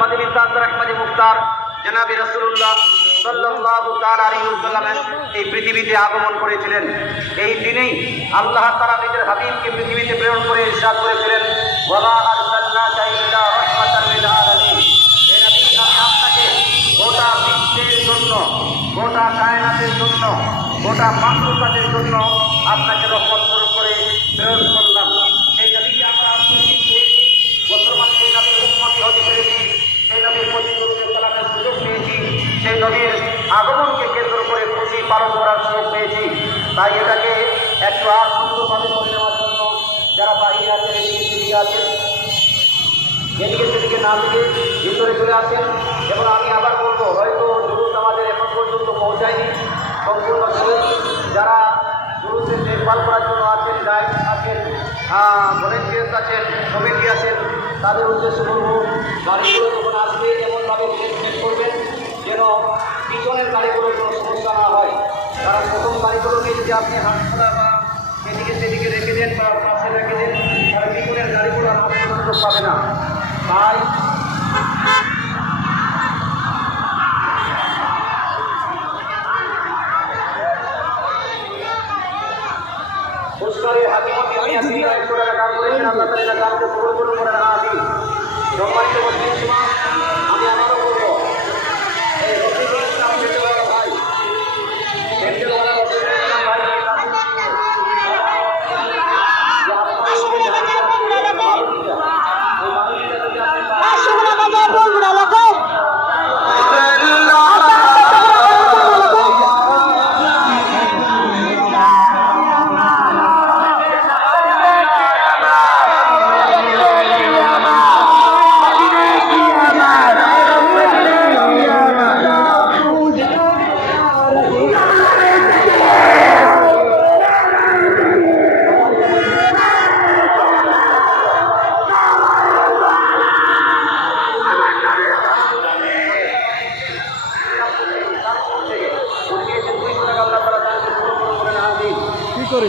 মাদিনী তাজদার আহমদী মুখতার জনাবি রাসূলুল্লাহ সাল্লাল্লাহু তাআলা আলাইহি ওয়াসাল্লাম এই পৃথিবীতে আগমন করেছিলেন। এই দিনেই আল্লাহ তাআলা নিজের হাবিবকে পৃথিবীতে প্রেরণ করে ইরশাদ করেছিলেন, ওয়া মা আরসালনাকা ইল্লা রাহমাতাল লিল আলামিন। হে নবী, আমি আপনাকে গোটা বিশ্বের জন্য, গোটা কায়নাতের জন্য, গোটা মাখলুকাতের জন্য আপনাকে রহমত স্বরূপ করে প্রেরণ করলাম। সেই নবীকে আমরা মুসলমান, সেই নবীর উম্মতি হতে পেরেছি, সেই নবীর প্রতি চলার সুযোগ পেয়েছি, সেই নবীর আগমনকে কেন্দ্র করে খুশি পালন করার সুযোগ পেয়েছি। তাই এটাকে একটু আর সুন্দরভাবে করে নেওয়ার জন্য যারা বাহিরে আছেন, এদিকে সেদিকে আছেন, এদিকে সেদিকে না দিকে ভিতরে চলে আসেন। এবং আমি আবার বলবো, হয়তো জুলুস আমাদের এখন পর্যন্ত পৌঁছায়নি সম্পূর্ণ। যারা জুলুসের দেখভাল করার জন্য আছেন, গাইড আছেন, ভলেন্টিয়ার্স আছেন, কমিটি আছেন, তাদের উদ্দেশ্য বলবো, গাড়িগুলো যখন আসবে এমনভাবে সেট করবেন যেন পিছনের গাড়িগুলোর কোনো সমস্যা না হয়। কারণ প্রথম গাড়িগুলোকে যদি আপনি হাঁটছড়া বা এদিকে সেদিকে রেখে দেন বা পাশে রেখে দেন, তাহলে পিছনের গাড়িগুলো আর সুযোগ পাবে না। তাই পুরস্কারের হাকিমতি আমি 100 টাকা দান করেছেন। আল্লাহ তাআলা দানকে কবুল করুন বলেন আমিন। সম্মানিত মুসলিম, আমি আবারও বলবো, এই রফিকুল ইসলাম পেটেওয়ালা ভাই, পেটেওয়ালা রফিকুল ইসলাম ভাই, কি করি